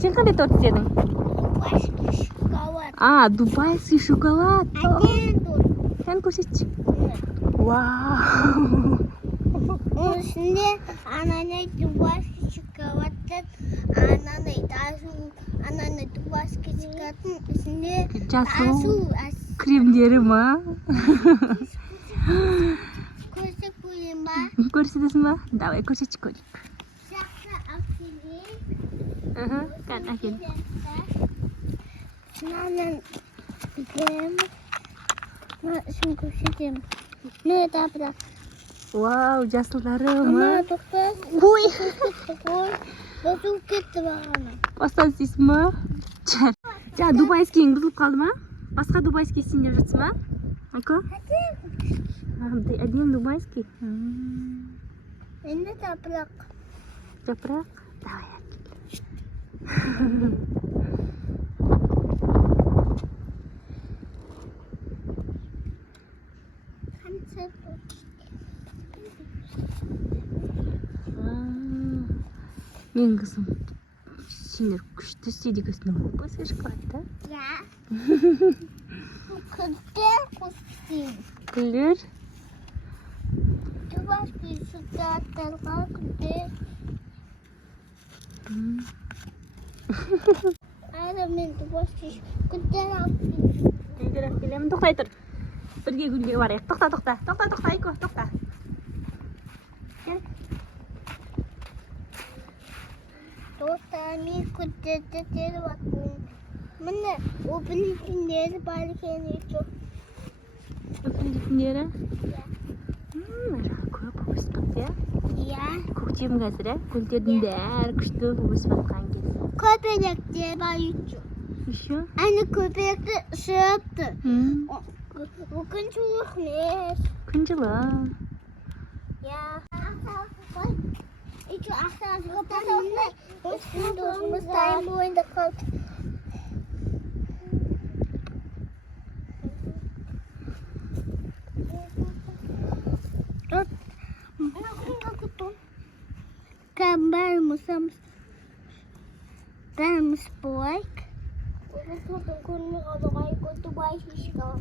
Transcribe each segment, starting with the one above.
Сен қандай торт істедің? Дубайский шоколад. Дубайский шоколад. Әдемі торт. Сен көрсетші. Вау. Оның ішінде ананы дубайский шоколадтан, ананы тасу, ананы дубайский шоколадтың ішінде Жасыл кремдері ма? Көрсек көрейін ба? Көрсетесің ба? Давай көрсетші көрейік. Жақсы әкелейік. Кән әкел. Мынаның крем. Шын көрсетемін. Не тапырақ. Вау, жасылдары Ама ма? тоқта. Ой, Бұзылып кетті бағана. бастан істейсің ба? Жа, дубайскийің бұзылып қалды ма? Басқа дубайский істейін деп жатсың ба? Ако? Әдем дубайский. Енді тапырақ. Жапырақ? Давай Мен қызым, сендер күшті істейді екенсің ғой, басқа шоколад да? Ja. Күлді құстың. Күлдер? Дубайский шоколадтарға күлді. Әлі мен дубайский күлдер алып. Күлдер алып келемін, тоқтай тұр. Бірге гүлге барайық. Тоқта, Айко, тоқта. Достар, мен күлдерді теріп аттым. Міне, өпінің күндері бар екен ето. Өпінде күндері? Көп өсіп қатты, Иә. Көктем қазір, гүлдердің бәрі күшті өсіп жатқан кез. Köpekler var ето. Еще? Anne köpekler ısırıptı. Bugün çok ne? Күн жылы. Ya. İki akşam kapatımda üstün dostumuz dayım boyunda kaldı. Gambar musam dan spoik. Bugün kun ada kayak kutu bayi fiskal.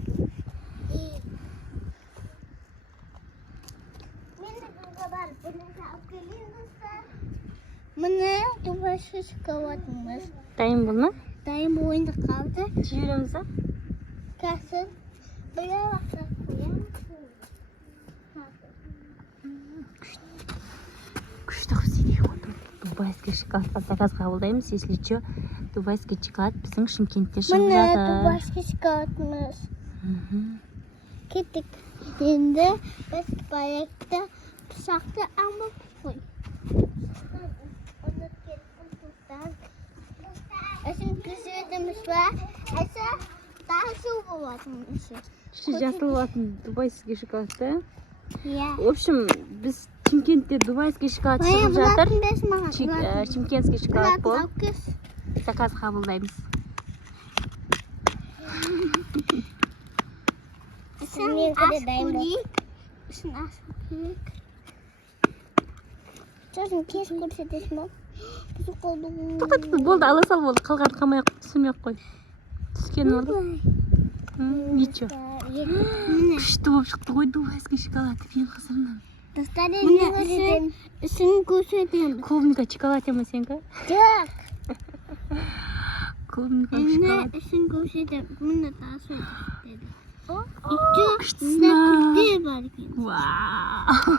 Mene Dubaiski şokoladımız. Дайын бол ма? Dayım boyunda kaldı. Жібереміз ба? Kalsın. Böyle baksak Күшті қып істейді отыр. Дубайский шоколадқа заказ қабылдаймыз. Если что, дубайский шоколад біздің Шымкентте шығып Mene жатыр. Dubaiski şokoladımız. Gittik. Şimdi biz bayakta pısakta ama koy. Şimdi güzelimiz var. Daha su bulatmış. Жасыл болатын дубайский шоколад да? Ya. В общем, біз Шымкентте дубайский шоколад шығып жатыр. Шымкентский шоколад болып заказ қабылдаймыз. Sen askulik. Sen askulik. Çocuğum kes көрсетесің. Бұзық қолды. Тоқта, болды, ала сал болды. Қалғанды қамай түсірмей қой. Түскен болды. Ничего. Күшті болып шықты ғой дубайский шоколад. Мен қызымнан. Міне үсін көрсетемін. Клубника шоколад ема сенкі? Жоқ. Клубника Міне шоколад. үсін көрсетемін. Міне тасу көрсетеді. Күштісін. Күшті бар екен. Вау.